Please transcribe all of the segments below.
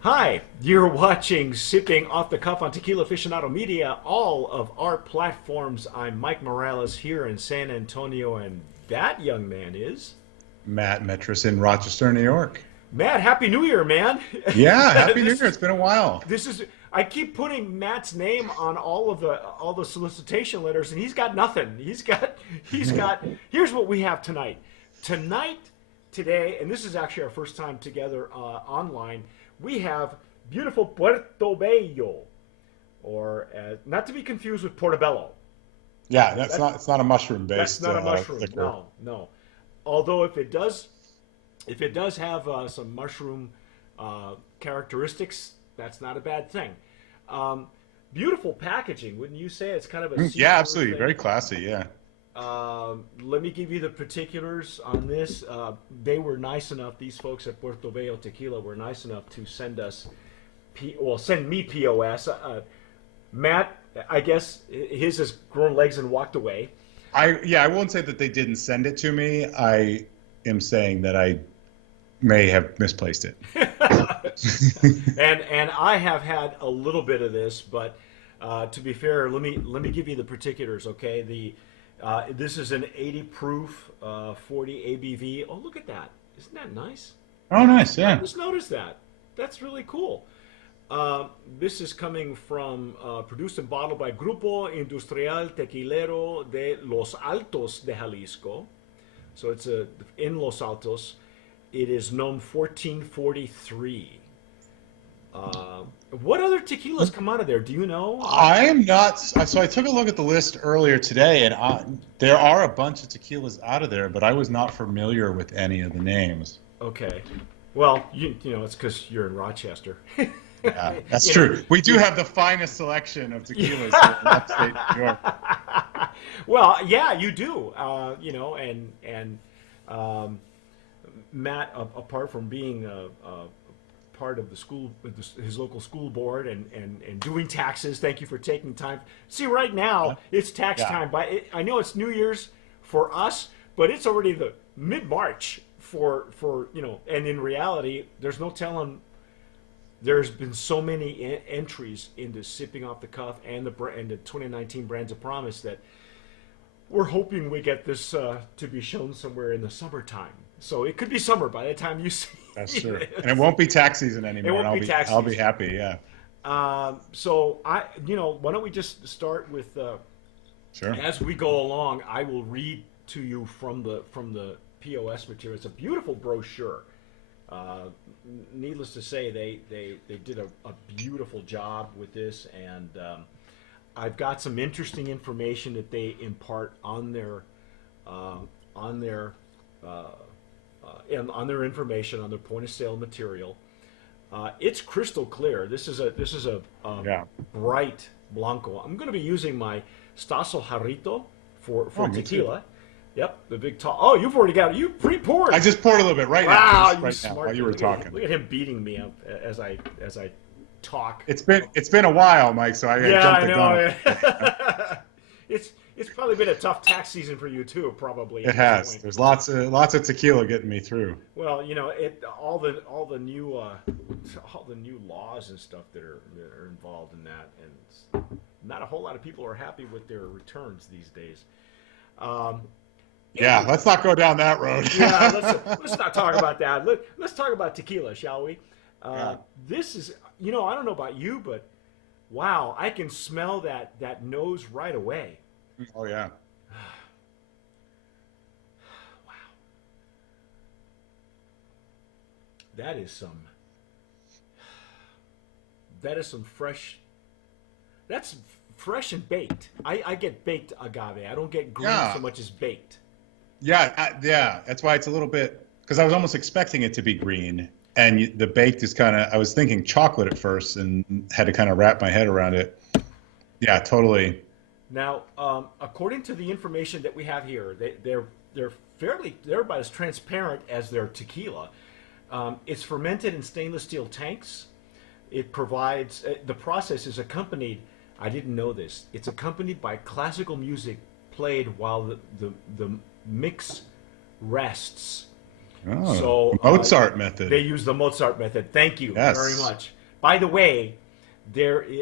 Hi, you're watching Sipping Off the Cuff on Tequila Aficionado Media, all of our platforms. I'm Mike Morales here in San Antonio, and that young man is Matt Metris in Rochester, New York. Matt. Happy New Year, man! Yeah, Happy New this Year. It's is been a while. this is. I keep putting Matt's name on all the solicitation letters, and he's got nothing. He's got. Here's what we have tonight. Tonight, today, and this is actually our first time together online. We have beautiful Puerto Bello, or not to be confused with Portobello. Yeah, that's That not it's not a mushroom that's based not a mushroom. liquor. No, no. Although if it does have some mushroom characteristics, that's not a bad thing. Um, Beautiful packaging, wouldn't you say? It's kind of a Yeah, see-through absolutely. Very thing. classy. Yeah. Let me give you the particulars on this. They were nice enough. These folks at Puerto Bello Tequila were nice enough to send us, send me POS. Matt, I guess his has grown legs and walked away. I won't say that they didn't send it to me. I am saying that I may have misplaced it. And I have had a little bit of this, but to be fair, let me give you the particulars. Okay, this is an 80 proof, 40 ABV. Oh, look at that! Isn't that nice? Oh, nice. I Yeah. just noticed that. That's really cool. This is coming from produced and bottled by Grupo Industrial Tequilero de Los Altos de Jalisco. So it's in Los Altos. It is known 1443. Uh, what other tequilas come out of there? Do you know? I am not. So I took a look at the list earlier today, and there are a bunch of tequilas out of there, but I was not familiar with any of the names. Okay. Well, you know it's because you're in Rochester. Yeah, that's you know, true. We do you, have the finest selection of tequilas here in upstate New York. well, yeah, you do. And um, Matt, apart from being a part of the school, his local school board, and doing taxes, thank you for taking time. See, right Yeah. now it's tax Yeah. time. I know it's New Year's for us, but it's already the mid March for. And in reality, there's no telling. There's been so many entries into Sipping Off the Cuff and the 2019 Brands of Promise that we're hoping we get this to be shown somewhere in the summertime. So it could be summer by the time you see That's true. And it this. won't be tax season It anymore, and won't I'll be be tax I'll be season. happy. Yeah. So why don't we just start with Sure. as we go along? I will read to you from the POS material. It's a beautiful brochure. Uh, Needless to say, they did a beautiful job with this, and I've got some interesting information that they impart uh, on their uh, and on their information on their point of sale material. It's crystal clear. This is a Yeah. bright Blanco. I'm going to be using my Stasso Jarrito Oh, for me too. tequila. Yep, the big tall. Oh, you've already got it. You pre-poured. I just poured a little bit right now, Wow, just you right now while smart you guy. were Look talking. at him beating me up as I talk. It's been a while, Mike, so I Yeah, jumped I the gun a know. little bit. Yeah. It's probably been a tough tax season for you too, probably It at this has. point. There's lots of tequila getting me through. Well, all the new laws and stuff that are involved in that, and not a whole lot of people are happy with their returns these days. Um, Yeah, anyway, let's not go down that road. yeah, let's not talk about that. Let's talk about tequila, shall we? Uh, Yeah. this is, I don't know about you, but wow, I can smell that nose right away. Oh yeah. Wow, that is some that is some fresh. That's fresh and baked. I get baked agave. I don't get green so Yeah. much as baked. Yeah. That's why it's a little bit because I was almost expecting it to be green, and the baked is kind of. I was thinking chocolate at first, and had to kind of wrap my head around it. Yeah, totally. Now, according to the information that we have here, they're about as transparent as their tequila. It's fermented in stainless steel tanks. It provides the process is accompanied. I didn't know this. It's accompanied by classical music played while the mix rests. Oh, So the Mozart they method. use the Mozart method. Thank you very Yes. much. By the way,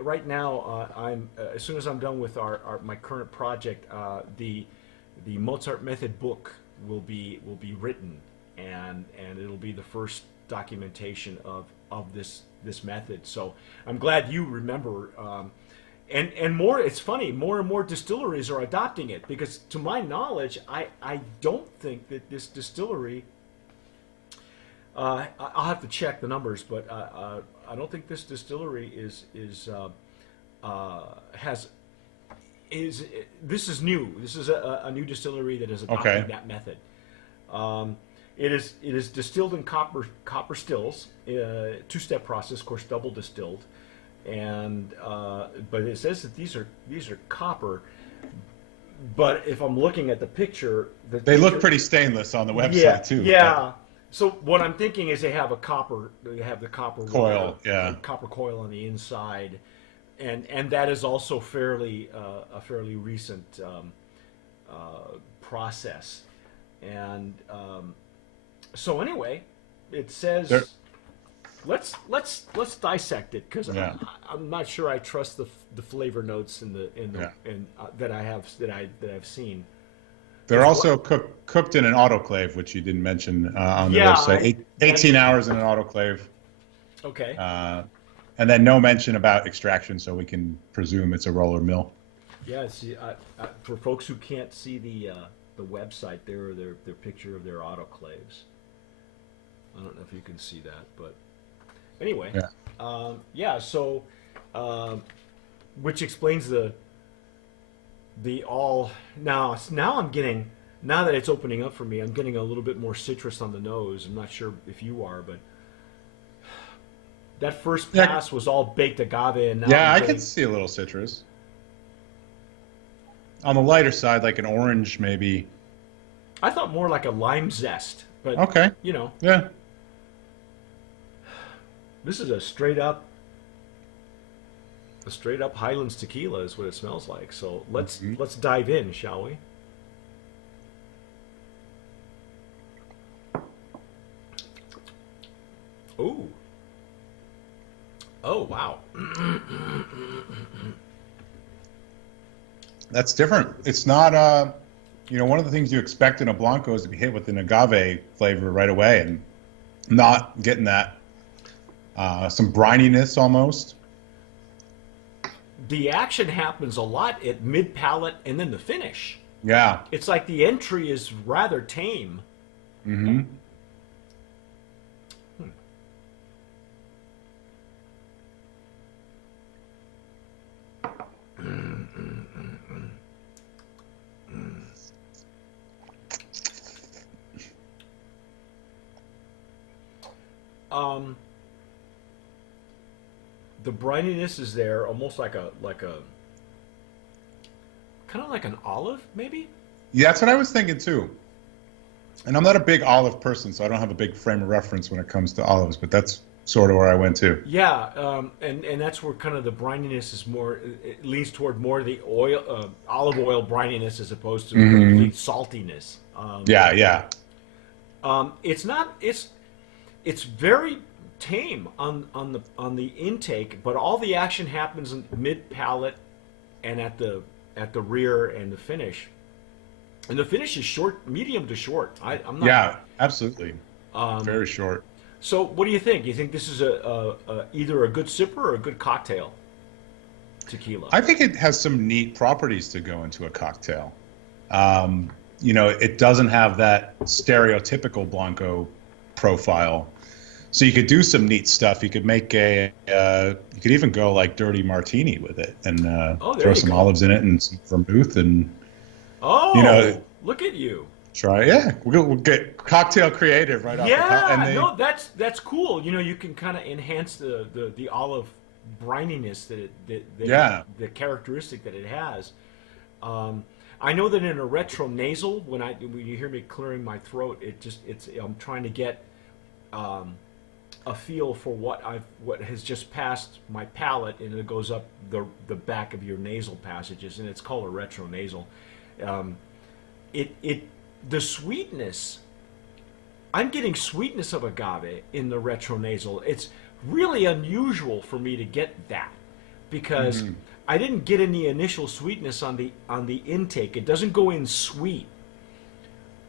right now I'm as soon as I'm done with my current project, the Mozart method book will be written, and it'll be the first documentation of this method. So I'm glad you remember. And more, it's funny, more and more distilleries are adopting it because, to my knowledge, I don't think that this distillery. I'll have to check the numbers, but I don't think this distillery has is this is new. This is a new distillery that is adopting Okay. that method. Um, it is distilled in copper stills, two-step process, of course, double distilled, and but it says that these are copper. But if I'm looking at the picture, the They picture, look pretty stainless on the yeah, website too. That yeah. So what I'm thinking is they have the copper wire, coil, yeah. copper coil on the inside, and that is also fairly a fairly recent process. And so anyway, it They're, says let's dissect it because yeah, I'm not sure I trust the flavor notes yeah. that I've seen. They're Because what? also cooked in an autoclave, which you didn't mention on the Yeah, website. that 18 hours in an autoclave, okay. uh, and then no mention about extraction, so we can presume it's a roller mill. Yeah, see, for folks who can't see the website, there are their picture of their autoclaves. I don't know if you can see that, but anyway, Yeah. yeah. So, um, which explains the all now I'm getting now that it's opening up for me, I'm getting a little bit more citrus on the nose. I'm not sure if you are, but that first Yeah, pass was all baked agave, and now yeah, I'm I can getting. see a little citrus on the lighter side, like an orange, maybe. I thought more like a lime zest, but Okay, you know, yeah. this is a straight up Highlands tequila is what it smells like. So Mhm. let's dive in, shall we? Ooh, oh wow. That's different. It's not, one of the things you expect in a Blanco is to be hit with an agave flavor right away, and not getting that. Some brininess almost. The action happens a lot at mid palate and then the finish. Yeah. It's like the entry is rather tame. Hmm. Um, the brininess is there, almost like a kind of like an olive, maybe. Yeah, that's what I was thinking too. And I'm not a big olive person, so I don't have a big frame of reference when it comes to olives, but that's sort of where I went to. Yeah, and that's where kind of the brininess is more. It leans toward more the oil, olive oil brininess as opposed to the Hmm. complete saltiness. Yeah, yeah. It's not. It's very tame on the intake, but all the action happens in mid palate and at the rear and the finish. And the finish is short, medium to short. I'm not. Yeah, absolutely. Um, Very short. so, what do you think? You think this is either a good sipper or a good cocktail tequila? I think it has some neat properties to go into a cocktail. Um, it doesn't have that stereotypical Blanco profile. So you could do some neat stuff. You could make you could even go like dirty martini with it and Oh, there throw you some go. olives in it and some vermouth and, you know, Oh, look at you. try. Yeah, we'll get cocktail creative right off the top. And Yeah, no, that's cool. You can kind of enhance the olive brininess yeah, the characteristic that it has. Um, I know that in a retro nasal, when you hear me clearing my throat, it's I'm trying to get um, a feel for what has just passed my palate, and it goes up the back of your nasal passages, and it's called a retro nasal. Um, it the sweetness I'm getting sweetness of agave in the retronasal. It's really unusual for me to get that because Hmm. I didn't get any initial sweetness on the intake. It doesn't go in sweet,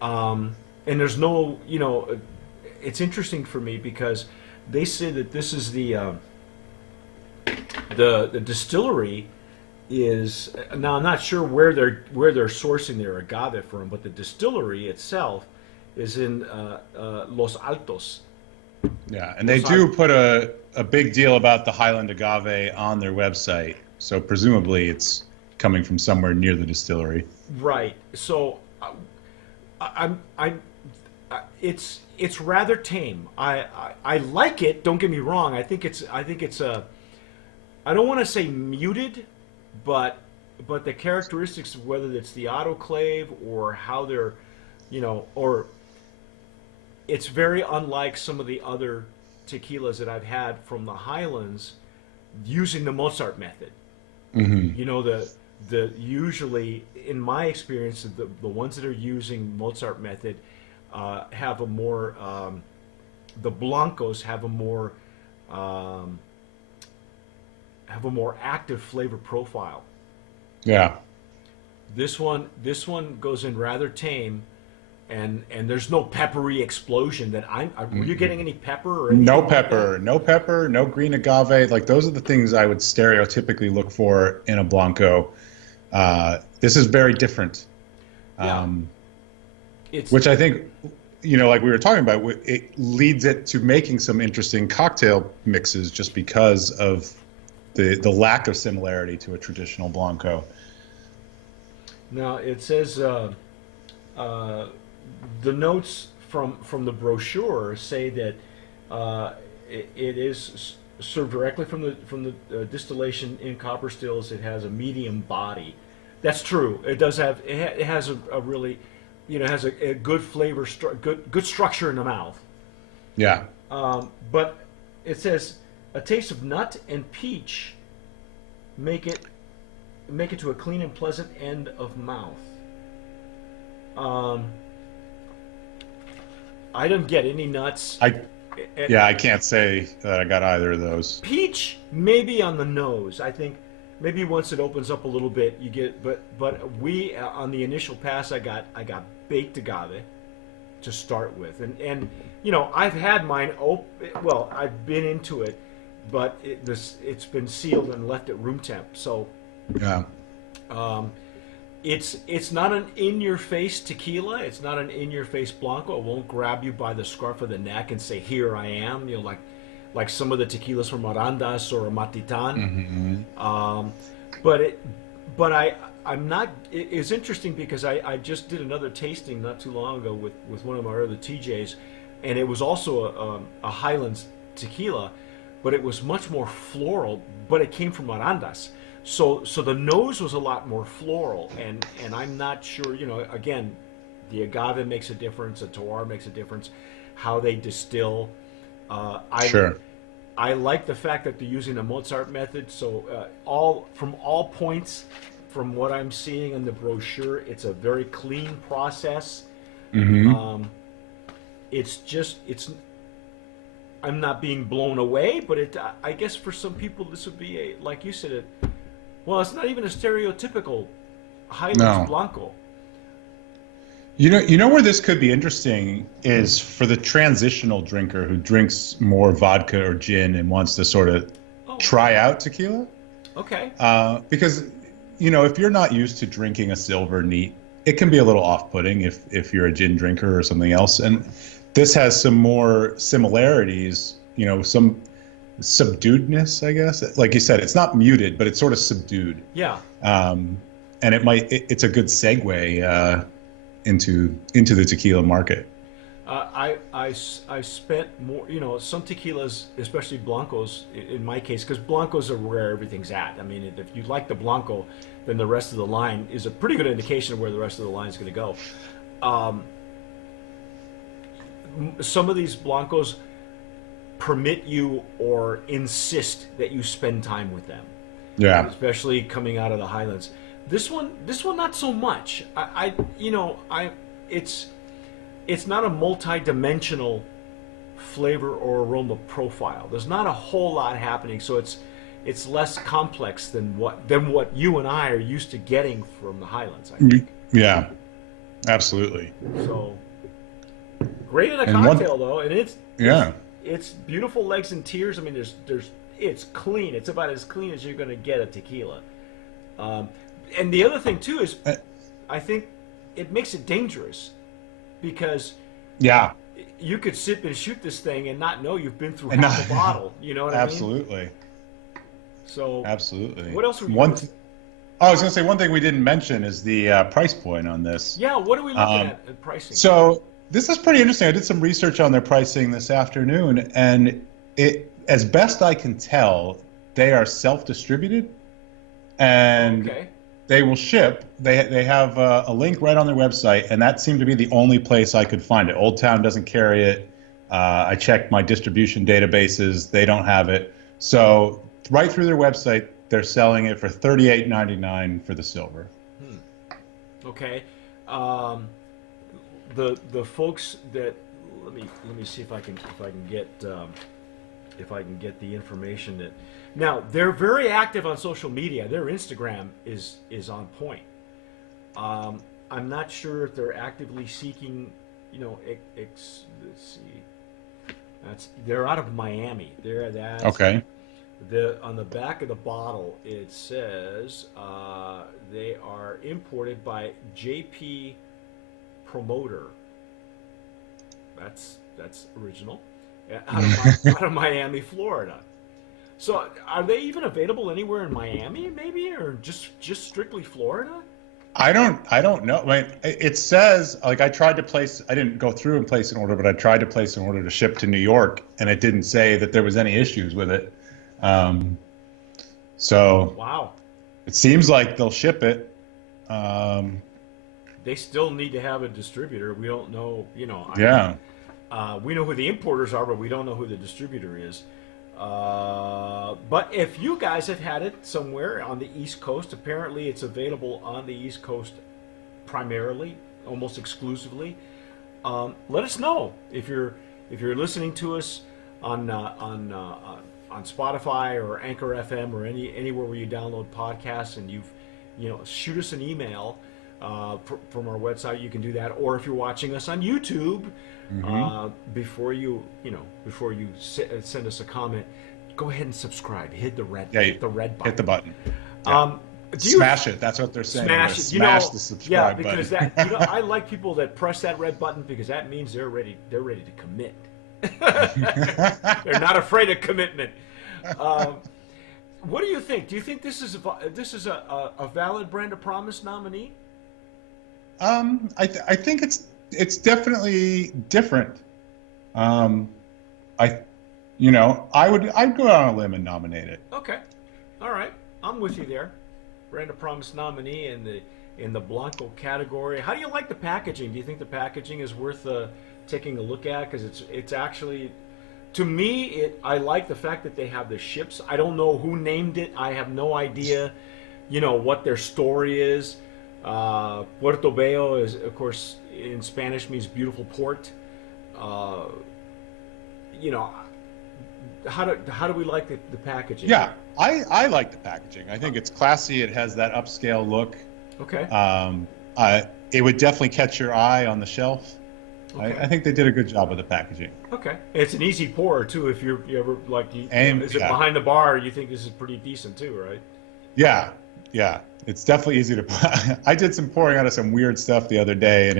and there's no, it's interesting for me because they say that this is the distillery is now I'm not sure where they're sourcing their agave from, but the distillery itself is in Los Altos. Yeah, and they do put a big deal about the Highland agave on their website. So presumably it's coming from somewhere near the distillery. Right. So I'm it's rather tame. I like it. Don't get me wrong. I think it's a I don't want to say muted, but the characteristics, whether it's the autoclave or how they're, or it's very unlike some of the other tequilas that I've had from the Highlands using the Mozart method. Hmm. The usually in my experience the ones that are using Mozart method have a more the Blancos um, have a more active flavor profile. Yeah. This one goes in rather tame, and there's no peppery explosion that were you getting any pepper or No anything like that? pepper, no pepper, no green agave. Like those are the things I would stereotypically look for in a Blanco. This is very different, Yeah, um, it's which I think, like we were talking about, it leads it to making some interesting cocktail mixes just because of the lack of similarity to a traditional Blanco. now it says uh, the notes from the brochure say that it is served directly from the distillation in copper stills. It has a medium body. That's true. It does have it has a really, it has a good flavor, good structure in the mouth. Yeah. But it says a taste of nut and peach make it make it to a clean and pleasant end of mouth. Um, I don't get any nuts. I Eh, Yeah, I can't say that I got either of those. Peach maybe on the nose. I think maybe once it opens up a little bit, you get. But we on the initial pass, I got baked agave to start with, and I've had mine. Well, I've been into it, but it's been sealed and left at room temp. So Yeah. um, it's not an in-your-face tequila. It's not an in-your-face blanco. It won't grab you by the scruff of the neck and say, "Here I am." Like some of the tequilas from Arandas or Matitan. Hmm. But I'm not. It's interesting because I just did another tasting not too long ago with one of my other TJs, and it was also a Highlands tequila, but it was much more floral. But it came from Arandas, so the nose was a lot more floral, and I'm not sure. Again, the agave makes a difference. The terroir makes a difference. How they distill. Uh, I Sure. I like the fact that they're using the Mozart method. So all points, from what I'm seeing in the brochure, it's a very clean process. Hmm. Um, it's I'm not being blown away, but I guess for some people this would be a, like you said, well, it's not even a stereotypical Highlands No. Blanco. You know where this could be interesting is for the transitional drinker who drinks more vodka or gin and wants to sort of Oh, try out tequila. okay. Because, if you're not used to drinking a silver neat, it can be a little off-putting if you're a gin drinker or something else. And this has some more similarities, some subduedness, I guess. Like you said, it's not muted, but it's sort of subdued. Yeah. Um, and it's a good segue into the tequila market. I spent more, some tequilas, especially Blancos, in my case, because Blancos are where everything's at. I mean, if you like the Blanco, then the rest of the line is a pretty good indication of where the rest of the line is going to go. Um, some of these Blancos permit you or insist that you spend time with them, Yeah. especially coming out of the Highlands. This one, not so much. It's it's not a multi-dimensional flavor or aroma profile. There's not a whole lot happening, so it's less complex than what you and I are used to getting from the Highlands, I think. Yeah, absolutely. So great in a And cocktail though, and yeah, it's beautiful legs and tears. I mean, there's it's clean. It's about as clean as you're going to get a tequila. And the other thing too is, I think it makes it dangerous because yeah, you could sip and shoot this thing and not know you've been through and half a bottle. You know what I mean? absolutely, So absolutely. what else were you? I was going to say one thing we didn't mention is the price point on this. Yeah, what are we looking at pricing? So this is pretty interesting. I did some research on their pricing this afternoon, and as best I can tell, they are self-distributed, and Okay. they will ship. They have a link right on their website, and that seemed to be the only place I could find it. Old Town doesn't carry it. I checked my distribution databases; they don't have it. So right through their website, they're selling it for $38.99 for the silver. Okay. The folks that let me see if I can get the information that now they're very active on social media. Their Instagram is on point. I'm not sure if they're actively seeking, let's see. They're out of Miami. That's Okay. on the back of the bottle it says they are imported by JP Promoter. That's original. Out of Miami, Florida. So are they even available anywhere in Miami, maybe, or just strictly Florida? I don't know. I mean, it says, like, I didn't go through and place an order, but I tried to place an order to ship to New York, and it didn't say that there was any issues with it. So Wow. it seems like they'll ship it. They still need to have a distributor. We don't know, Yeah. we know who the importers are, but we don't know who the distributor is. But if you guys have had it somewhere on the East Coast, apparently it's available on the East Coast primarily, almost exclusively. Let us know if you're listening to us on Spotify or Anchor FM or anywhere where you download podcasts, and shoot us an email from our website. You can do that, or if you're watching us on YouTube. Before you send us a comment, go ahead and subscribe. Hit the red button. Hit the button. Yeah. Smash it. That's what they're saying. Smash it. Smash the subscribe button. Yeah, because I like people that press that red button because that means they're ready to commit. They're not afraid of commitment. What do you think? Do you think this is a valid Brand of Promise nominee? I think it's definitely different. I'd go out on a limb and nominate it. Okay, all right, I'm with you there. Brand of Promise nominee in the Blanco category. How do you like the packaging? Do you think the packaging is worth taking a look at? Because it's actually, to me, I like the fact that they have the ships. I don't know who named it. I have no idea, what their story is. Puerto Bello is, of course, in Spanish means beautiful port. How do we like the packaging? Yeah, I like the packaging. I think it's classy. It has that upscale look. Okay. It would definitely catch your eye on the shelf. Okay. I think they did a good job with the packaging. Okay. It's an easy pour too. If you ever is it behind the bar? You think this is pretty decent too, right? Yeah. It's definitely easy to. I did some pouring out of some weird stuff the other day, and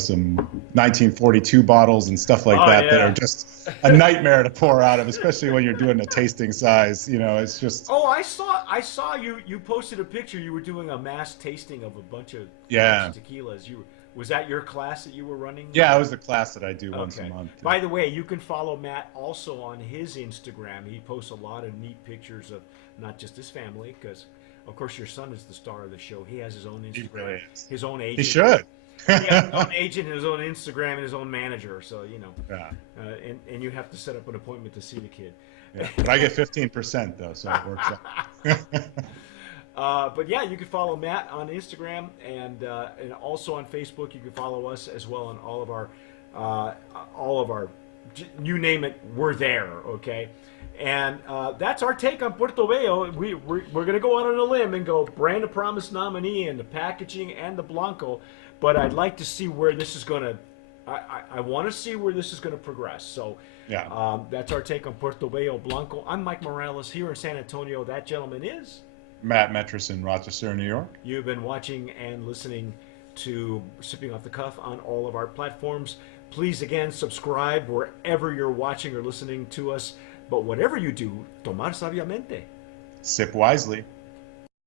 some 1942 bottles and stuff like that that are just a nightmare to pour out of, especially when you're doing a tasting size. It's just. Oh, I saw you posted a picture. You were doing a mass tasting of a bunch of tequilas. Was that your class that you were running? Yeah, it was the class that I do once a month. By the way, you can follow Matt also on his Instagram. He posts a lot of neat pictures of not just his family, because of course your son is the star of the show. He has his own Instagram, he really is. His own agent. He should. He has his own agent, his own Instagram, and his own manager. So Yeah. And you have to set up an appointment to see the kid. Yeah, but I get 15% though, so it works out. But yeah, you can follow Matt on Instagram and also on Facebook. You can follow us as well on uh, all of our, you name it, we're there. Okay, and that's our take on Puerto Bello. We're gonna go out on a limb and go brand of promise nominee and the packaging and the Blanco, but I'd like to see where this is gonna. I want to see where this is going to progress. So Yeah. that's our take on Puerto Bello Blanco. I'm Mike Morales here in San Antonio. That gentleman is. Matt Metris in Rochester, New York. You've been watching and listening to Sipping Off the Cuff on all of our platforms. Please, again, subscribe wherever you're watching or listening to us. But whatever you do, tomar sabiamente. Sip wisely.